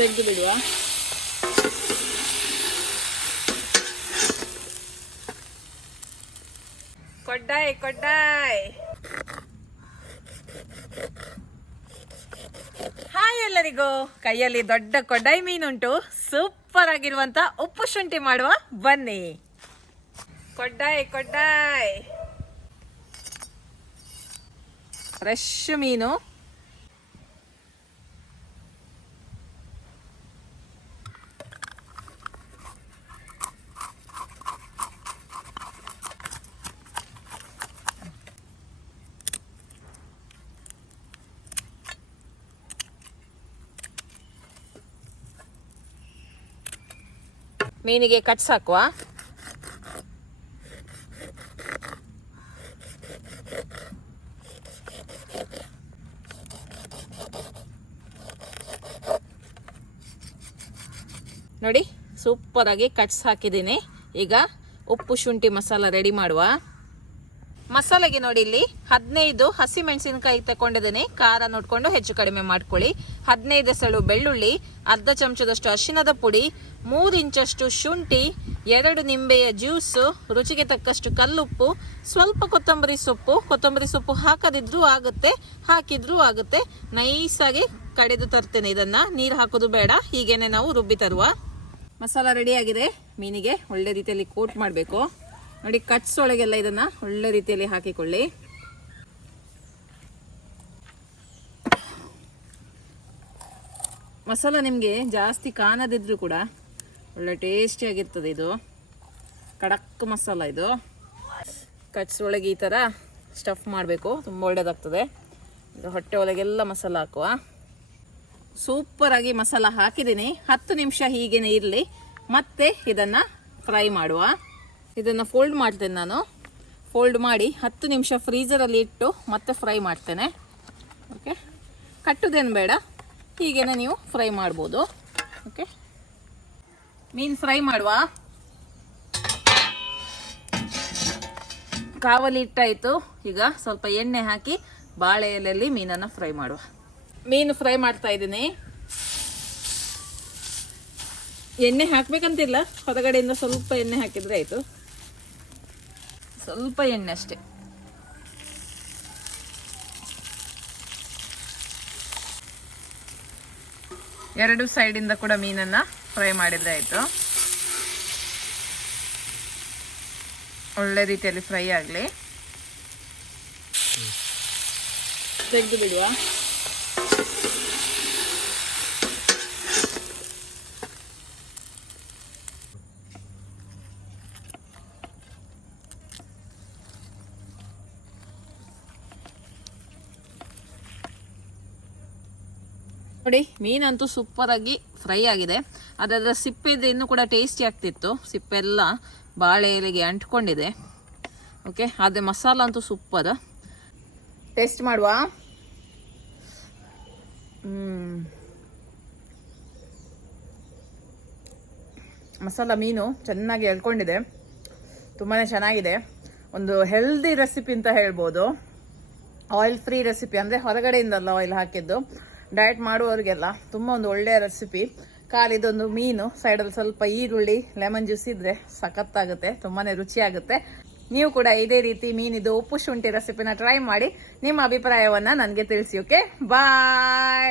ತೆಗೆದು ಬಿಡುವ. ಕೊಡ್ಡಾಯ್ ಕೊಡ್ಡಾಯ್. ಹಾಯ್ ಎಲ್ಲರಿಗೂ. ಕೈಯಲ್ಲಿ ದೊಡ್ಡ ಕೊಡ್ಡಾಯಿ ಮೀನುಂಟು. ಸೂಪರ್ ಆಗಿರುವಂತ ಉಪ್ಪು ಶುಂಠಿ ಮಾಡುವ ಬನ್ನಿ. ಕೊಡ್ಡಾಯ್ ಕೊಡ್ಡಾಯ್. ಫ್ರೆಶ್ ಮೀನು. ಮೀನಿಗೆ ಕಟ್ಸ್ ಹಾಕುವ. ನೋಡಿ ಸೂಪರ್ ಆಗಿ ಕಟ್ಸ್ ಹಾಕಿದ್ದೀನಿ. ಈಗ ಉಪ್ಪು ಶುಂಠಿ ಮಸಾಲ ರೆಡಿ ಮಾಡುವ. ಮಸಾಲೆಗೆ ನೋಡಿ ಇಲ್ಲಿ 15 ಹಸಿ ಮೆಣಸಿನಕಾಯಿ ತಗೊಂಡಿದ್ದೀನಿ. ಖಾರ ನೋಡ್ಕೊಂಡು ಹೆಚ್ಚು ಕಡಿಮೆ ಮಾಡ್ಕೊಳ್ಳಿ. 15 ಎಸಳು ಬೆಳ್ಳುಳ್ಳಿ, ಅರ್ಧ ಚಮಚದಷ್ಟು ಅರಿಶಿಣದ ಪುಡಿ, 3 ಇಂಚಷ್ಟು ಶುಂಠಿ, 2 ನಿಂಬೆಯ ಜ್ಯೂಸು, ರುಚಿಗೆ ತಕ್ಕಷ್ಟು ಕಲ್ಲುಪ್ಪು, ಸ್ವಲ್ಪ ಕೊತ್ತಂಬರಿ ಸೊಪ್ಪು ಹಾಕದಿದ್ರೂ ಆಗುತ್ತೆ, ಹಾಕಿದ್ರೂ ಆಗುತ್ತೆ. ನೈಸಾಗಿ ಕಡೆದು ತರ್ತೇನೆ. ಇದನ್ನ ನೀರು ಹಾಕೋದು ಬೇಡ, ಹೀಗೇನೆ ನಾವು ರುಬ್ಬಿ ತರುವ. ಮಸಾಲ ರೆಡಿ ಆಗಿದೆ. ಮೀನಿಗೆ ಒಳ್ಳೆ ರೀತಿಯಲ್ಲಿ ಕೋಟ್ ಮಾಡಬೇಕು. ನೋಡಿ ಕಟ್ಸ್ ಒಳಗೆಲ್ಲ ಇದನ್ನ ಒಳ್ಳೆ ರೀತಿಯಲ್ಲಿ ಹಾಕಿಕೊಳ್ಳಿ. ಮಸಾಲ ನಿಮಗೆ ಜಾಸ್ತಿ ಕಾಣದಿದ್ರು ಕೂಡ ಒಳ್ಳೆ ಟೇಸ್ಟಿ ಆಗಿರ್ತದೆ. ಇದು ಕಡಕ್ ಮಸಾಲ. ಇದು ಕಟ್ಸ್ ಒಳಗೆ ಈ ಥರ ಸ್ಟಫ್ ಮಾಡಬೇಕು, ತುಂಬ ಒಳ್ಳೇದಾಗ್ತದೆ. ಈಗ ಹೊಟ್ಟೆ ಒಳಗೆಲ್ಲ ಮಸಾಲ ಹಾಕುವ. ಸೂಪರ್ ಆಗಿ ಮಸಾಲ ಹಾಕಿದ್ದೀನಿ. 10 ನಿಮಿಷ ಹೀಗೇನೆ ಇರಲಿ, ಮತ್ತೆ ಇದನ್ನ ಫ್ರೈ ಮಾಡುವ. ಇದನ್ನು ಫೋಲ್ಡ್ ಮಾಡ್ತೇನೆ ನಾನು. ಫೋಲ್ಡ್ ಮಾಡಿ 10 ನಿಮಿಷ ಫ್ರೀಸರಲ್ಲಿ ಇಟ್ಟು ಮತ್ತೆ ಫ್ರೈ ಮಾಡ್ತೇನೆ. ಓಕೆ, ಕಟ್ಟುದೇನು ಬೇಡ, ಹೀಗೇನೆ ನೀವು ಫ್ರೈ ಮಾಡ್ಬೋದು. ಓಕೆ, ಮೀನು ಫ್ರೈ ಮಾಡುವ. ಕಾವಲಿ ಇಟ್ಟಾಯಿತು. ಈಗ ಸ್ವಲ್ಪ ಎಣ್ಣೆ ಹಾಕಿ ಬಾಳೆ ಎಲೆಯಲ್ಲಿ ಮೀನನ್ನು ಫ್ರೈ ಮಾಡುವ. ಮೀನು ಫ್ರೈ ಮಾಡ್ತಾ ಇದ್ದೀನಿ. ಎಣ್ಣೆ ಹಾಕ್ಬೇಕಂತಿಲ್ಲ, ಹೊರಗಡೆಯಿಂದ ಸ್ವಲ್ಪ ಎಣ್ಣೆ ಹಾಕಿದ್ರೆ ಆಯಿತು. ಸ್ವಲ್ಪ ಎಣ್ಣೆ ಅಷ್ಟೇ. ಎರಡು ಸೈಡಿಂದ ಕೂಡ ಮೀನನ್ನ ಫ್ರೈ ಮಾಡಿದ್ರೆ ಆಯಿತು. ಒಳ್ಳೆ ರೀತಿಯಲ್ಲಿ ಫ್ರೈ ಆಗಲಿ. ತೆಗೆದು ಬಿಡುವ. ನೋಡಿ ಮೀನಂತೂ ಸೂಪರ್ ಆಗಿ ಫ್ರೈ ಆಗಿದೆ. ಅದರ ಸಿಪ್ಪೆ ಇದ್ರೆ ಇನ್ನೂ ಕೂಡ ಟೇಸ್ಟಿ ಆಗ್ತಿತ್ತು. ಸಿಪ್ಪೆ ಎಲ್ಲ ಬಾಳೆ ಎಲೆಗೆ ಅಂಟ್ಕೊಂಡಿದೆ. ಓಕೆ, ಅದೇ ಮಸಾಲ ಅಂತೂ ಸೂಪರ್. ಟೇಸ್ಟ್ ಮಾಡುವ. ಮಸಾಲ ಮೀನು ಚೆನ್ನಾಗಿ ಎಳ್ಕೊಂಡಿದೆ. ತುಂಬಾ ಚೆನ್ನಾಗಿದೆ. ಒಂದು ಹೆಲ್ದಿ ರೆಸಿಪಿ ಅಂತ ಹೇಳ್ಬೋದು. ಆಯಿಲ್ ಫ್ರೀ ರೆಸಿಪಿ, ಅಂದರೆ ಹೊರಗಡೆಯಿಂದಲ್ಲ ಆಯಿಲ್ ಹಾಕಿದ್ದು. ಡಯಟ್ ಮಾಡುವವರಿಗೆಲ್ಲ ತುಂಬ ಒಂದು ಒಳ್ಳೆಯ ರೆಸಿಪಿ. ಇದೊಂದು ಮೀನು, ಸೈಡಲ್ಲಿ ಸ್ವಲ್ಪ ಈರುಳ್ಳಿ, ಲೆಮನ್ ಜ್ಯೂಸ್ ಇದ್ರೆ ಸಖತ್ತಾಗುತ್ತೆ, ತುಂಬಾ ರುಚಿಯಾಗುತ್ತೆ. ನೀವು ಕೂಡ ಇದೇ ರೀತಿ ಮೀನಿದು ಉಪ್ಪು ಶುಂಠಿ ರೆಸಿಪಿನ ಟ್ರೈ ಮಾಡಿ ನಿಮ್ಮ ಅಭಿಪ್ರಾಯವನ್ನ ನನಗೆ ತಿಳಿಸಿ. ಓಕೆ, ಬಾಯ್.